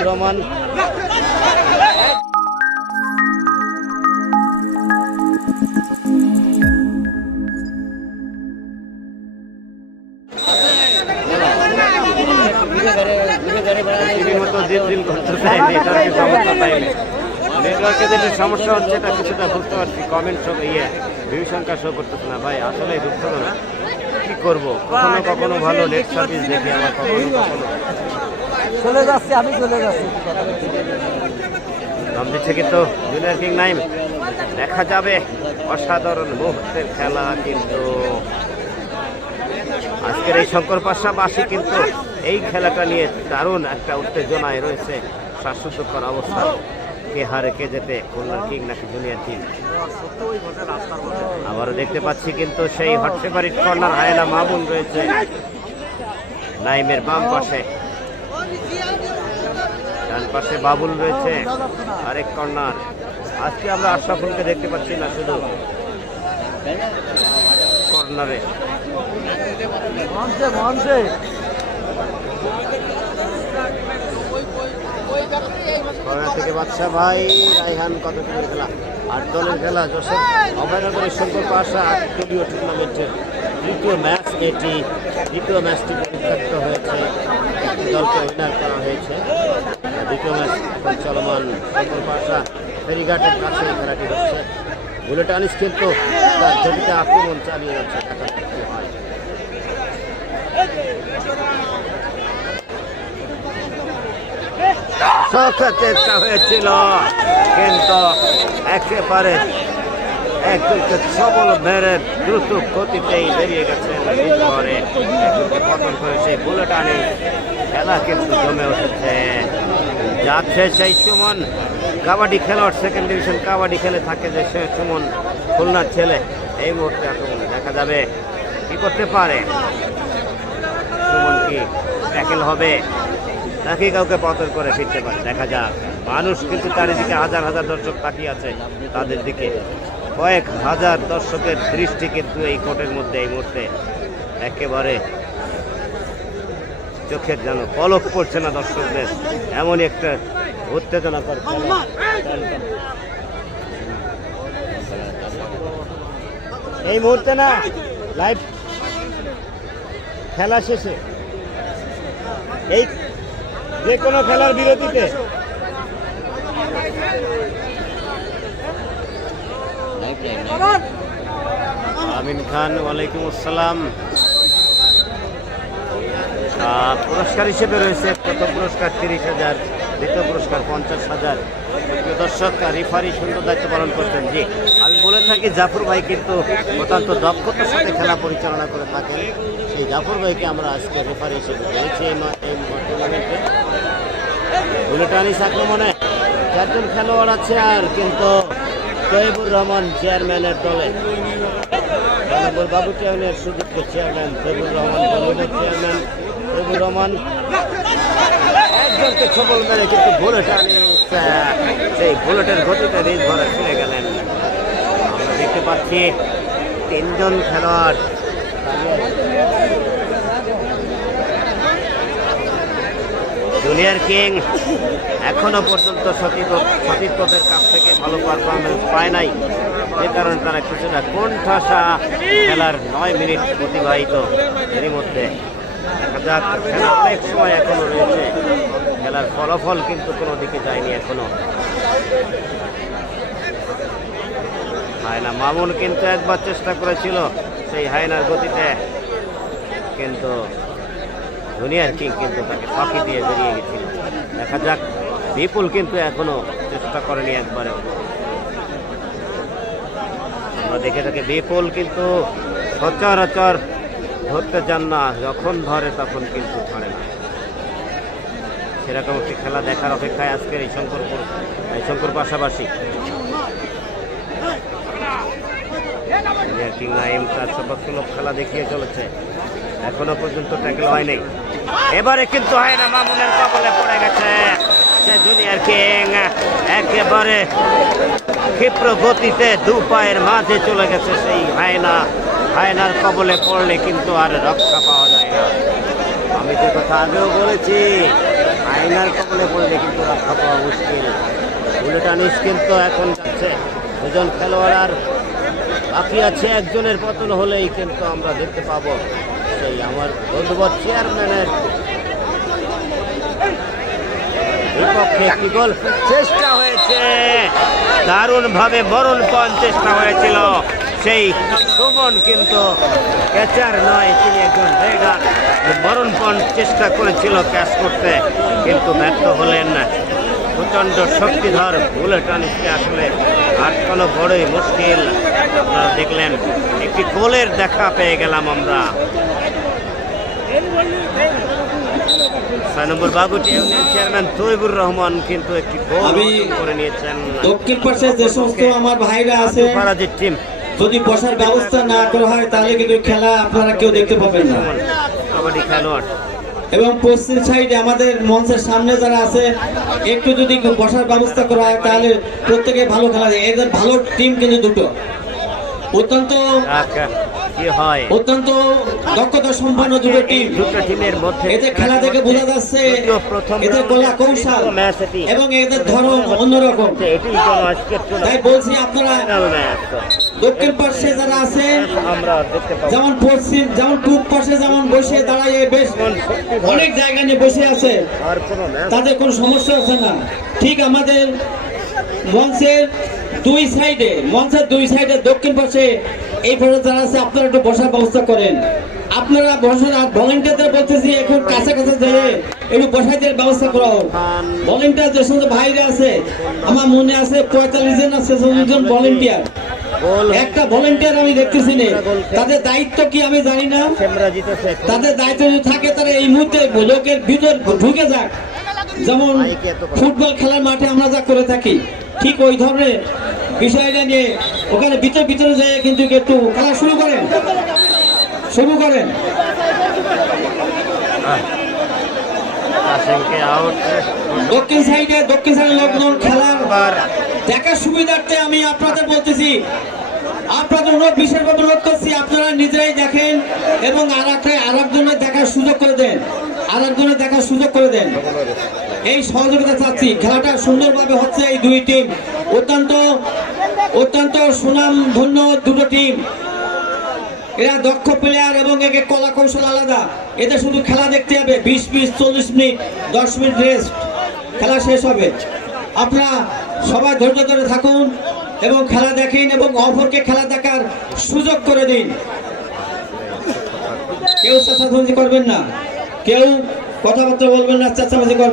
তৈবুর রহমান যেটা সমস্যা হচ্ছে, এটা কিছুটা বুঝতে পারছি। কমেন্ট শো ইয়ে ভিউ সংখ্যা শো করতেছে না। ভাই আসলে দুঃখ না। কি করব? কখনো কখনো ভালো নেট সার্ভিস দেখি আমার কখনো কখনো চলে যাচ্ছে, আমি চলে যাচ্ছি। দিচ্ছে কিন্তু জুনিয়র কিং নাইম। দেখা যাবে অসাধারণ মুহূর্তের খেলা কিন্তু। আজকের এই শঙ্কর পাশাপাশি কিন্তু এই খেলাটা নিয়ে দারুণ একটা উত্তেজনায় রয়েছে শ্বাসরুদ্ধকর অবস্থা। কে হারে, কে যেতে খুলনার কিং নাকি জুনিয়র কিং? আবারও দেখতে পাচ্ছি কিন্তু সেই হট ফেভারিট কর্নার হায়না মামুন রয়েছে। নাইমের বাম পাশে। ডান পাশে বাবুল রয়েছে আরেক কর্নার। আজকে আমরা আশরাফুলকে দেখতে পাচ্ছি না শুধু কর্নারে। থেকে বাচ্চা ভাই রাইহান কত দূরের খেলা? আট দলের খেলা যশোর অভয়নগরের সম্পর্ক আসা দলীয় টুর্নামেন্টের তৃতীয় ম্যাচ এটি দ্বিতীয় ম্যাচটি পরিত্যক্ত হয়েছে। একটি দলকে উইনার করা হয়েছে। দ্বিতীয় ম্যাচ চলমান ফেরিঘাটের কাছে খেলাটি হচ্ছে। বুলেট আনিস কিন্তু তার জমিতে আক্রমণ চালিয়ে যাচ্ছে হয়। হয়েছিল, কিন্তু একেবারে একজনকে সবল মেরে দ্রুত গতিতেই বেরিয়ে একজনকে পতন করে। সেই বুলেট আনি খেলা কিন্তু জমে উঠেছে। যাচ্ছে সেই সুমন কাবাডি খেলোয়াড় সেকেন্ড ডিভিশন কাবাডি খেলে থাকে যে সে সুমন খুলনার ছেলে। এই মুহূর্তে আক্রমণে দেখা যাবে কি করতে পারে? সুমন কি ট্যাকেল হবে? নাকি কাউকে পতন করে ফিরতে পারে? দেখা যাক। মানুষ কিন্তু চারিদিকে হাজার হাজার দর্শক তাকিয়ে আছে তাদের দিকে। কয়েক হাজার দর্শকের দৃষ্টি কিন্তু এই কোর্টের মধ্যে এই মুহূর্তে একেবারে চোখের যেন পলক পড়ছে না দর্শকদের, এমনই একটা উত্তেজনাকর এই মুহূর্তে না লাইভ খেলা শেষে, এই যে কোনো খেলার বিরতিতে। আমিন খান, ওয়ালাইকুম আসসালাম। পুরস্কার হিসেবে রয়েছে প্রথম পুরস্কার তিরিশ হাজার, দ্বিতীয় পুরস্কার পঞ্চাশ হাজার। প্রিয় দর্শক রিফারি সুন্দর দায়িত্ব পালন করতেন জি, আমি বলে থাকি জাফর ভাই কিন্তু অত্যন্ত দক্ষতার সাথে খেলা পরিচালনা করে থাকেন। সেই জাফর ভাইকে আমরা আজকে রেফারি হিসেবে পেয়েছি এই টুর্নামেন্টে বুলেট আনিস আক্রমণে। চারজন খেলোয়াড় আছে আর কিন্তু তৈবুর রহমান চেয়ারম্যানের দলে। বাবু চেয়ারম্যানের সুযোগ্য চেয়ারম্যান তৈবুর রহমান চেয়ারম্যান। তৈবুর রহমান, একজনকে ছবল মেরে কিন্তু বুলেট সেই বুলেটের গতিতে রিজ ভরে ফিরে গেলেন। আমরা দেখতে পাচ্ছি তিনজন খেলোয়াড়। জুনিয়র কিং এখনও পর্যন্ত সতীর্থ, সতীর্থদের কাছ থেকে ভালো পারফরমেন্স পায় নাই। যে কারণে তারা কিছুটা কোণঠাসা খেলার নয় মিনিট অতিবাহিত এরই মধ্যে। দেখা যাক অনেক সময় এখনও রয়েছে। খেলার ফলাফল কিন্তু কোনো দিকে যায়নি এখনও। হায়না মামুন কিন্তু একবার চেষ্টা করেছিল, সেই হায়নার গতিতে কিন্তু জুনিয়র কিং কিন্তু তাকে ফাঁকি দিয়ে বেরিয়ে গেছিল। দেখা যাক, বিপুল কিন্তু এখনও চেষ্টা করেনি একবারেও। আমরা দেখে থাকি বিপুল কিন্তু সচরাচর ধরতে চান না, যখন ধরে তখন কিন্তু ধরে না। সেরকম একটি খেলা দেখার অপেক্ষায় আজকের এই শঙ্করপুর, এই শঙ্কর পাশাপাশি। খেলা দেখিয়ে চলেছে। এখনও পর্যন্ত ট্যাকেল হয়নি এবারে কিন্তু হয় না, মামুনের কবলে পড়ে গেছে। জুনিয়র একেবারে ক্ষিপ্র গতিতে দু পায়ের মাঝে চলে গেছে সেই হায়না। হায়নার কবলে পড়লে কিন্তু আর রক্ষা পাওয়া যায় না। আমি যে কথা আগেও বলেছি আইনার কবলে পড়লে কিন্তু রক্ষা পাওয়া মুশকিল। বুলেটানিস কিন্তু এখন যাচ্ছে। দুজন খেলোয়াড় আর বাকি আছে, একজনের পতন হলেই কিন্তু আমরা দেখতে পাবো সেই আমার বন্ধুবর চেয়ারম্যানের। বিপক্ষে একটি গোল, চেষ্টা হয়েছে। দারুণভাবে মরণপণ চেষ্টা হয়েছিল। সেই সুমন কিন্তু ক্যাচার নয় তিনি একজন রেডার মরণপণ চেষ্টা করেছিল ক্যাচ করতে কিন্তু ব্যর্থ হলেন না। প্রচণ্ড শক্তিধর বুলেট আনিসকে আসলে আটকানো বড়ই মুশকিল। আপনারা দেখলেন একটি গোলের দেখা পেয়ে গেলাম আমরা। নম্বর বাগুটি চেয়ারম্যান তৈবুর রহমান কিন্তু একটি গোল করে নিয়েছেন। দক্ষিণ পাশে যে সমস্ত আমার ভাইরা আছে টিম যদি বসার ব্যবস্থা না করা হয় তাহলে কিন্তু খেলা আপনারা কেউ দেখতে পাবেন না। কাবাডি খেলোয়াড়। এবং পশ্চিম সাইডে আমাদের মঞ্চের সামনে যারা আছে একটু যদি বসার ব্যবস্থা করা হয় তাহলে প্রত্যেকে ভালো খেলা যায় এদের ভালো টিম কিন্তু দুটো। অত্যন্ত আচ্ছা, হয়? অত্যন্ত দক্ষতা সম্পন্ন দুটো টিম দুটো টিমের মধ্যে এদের খেলা থেকে বোঝা যাচ্ছে প্রথম এদের কলা কৌশল এবং এদের ধরন অন্যরকম। এটি যেন আজকের জন্য তাই বলছি আপনারা দক্ষিণ পাশে যারা আছে আমরা দেখতে পাবো। যেমন পশ্চিম যেমন পূব পাশে যেমন বসে দাঁড়ায় বেশ অনেক জায়গা নিয়ে বসে আছে। তাদের কোনো সমস্যা আছে না। ঠিক আমাদের মঞ্চের দুই সাইডে মঞ্চের দুই সাইডে দক্ষিণ পাশে এই পাশে যারা আছে, আপনারা একটু বসার ব্যবস্থা করেন। আপনারা বসার আর ভলেন্টিয়ারদের বলতেছি এখন কাছে কাছে যেয়ে একটু বসাইদের ব্যবস্থা করা হোক। ভলেন্টিয়ার যে সমস্ত ভাইরা আছে, আমার মনে আছে পঁয়তাল্লিশ জন আছে জন ভলেন্টিয়ার। একটা ভলেন্টিয়ার আমি দেখতেছি না। তাদের দায়িত্ব কি আমি জানি না। তাদের দায়িত্ব যদি থাকে তারা এই মুহূর্তে লোকের ভিতর ঢুকে যাক। যেমন ফুটবল খেলার মাঠে আমরা যা করে থাকি, ঠিক ওই ধরনের বিষয়টা নিয়ে ওখানে ভিতর ভিতরে যেয়ে কিন্তু একটু খেলা শুরু করেন? শুরু করেন। দক্ষিণ সাইডে দক্ষিণ সাইডে লোকজন খেলার দেখার সুবিধার্থে আমি আপনাদের বলতেছি, আপনাদের অনুরোধ বিশেষভাবে অনুরোধ করছি, আপনারা নিজেরাই দেখেন এবং আর একটা আর একজনের দেখার সুযোগ করে দেন। আর একজনের দেখার সুযোগ করে দেন। এই সহযোগিতা চাচ্ছি। খেলাটা সুন্দরভাবে হচ্ছে এই দুই টিম। অত্যন্ত অত্যন্ত সুনাম ধন্য দুটো টিম এরা দক্ষ প্লেয়ার এবং একে কলা কৌশল আলাদা। এদের শুধু খেলা দেখতে হবে। বিশ মিনিট চল্লিশ মিনিট দশ মিনিট রেস্ট খেলা শেষ হবে। আপনারা সবাই ধৈর্য ধরে থাকুন এবং খেলা দেখেন এবং অপরকে খেলা দেখার সুযোগ করে দিন। কেউ চেঁচামেচি করবেন না। কেউ কথাবার্তা বলবেন না চেঁচামেচি করবেন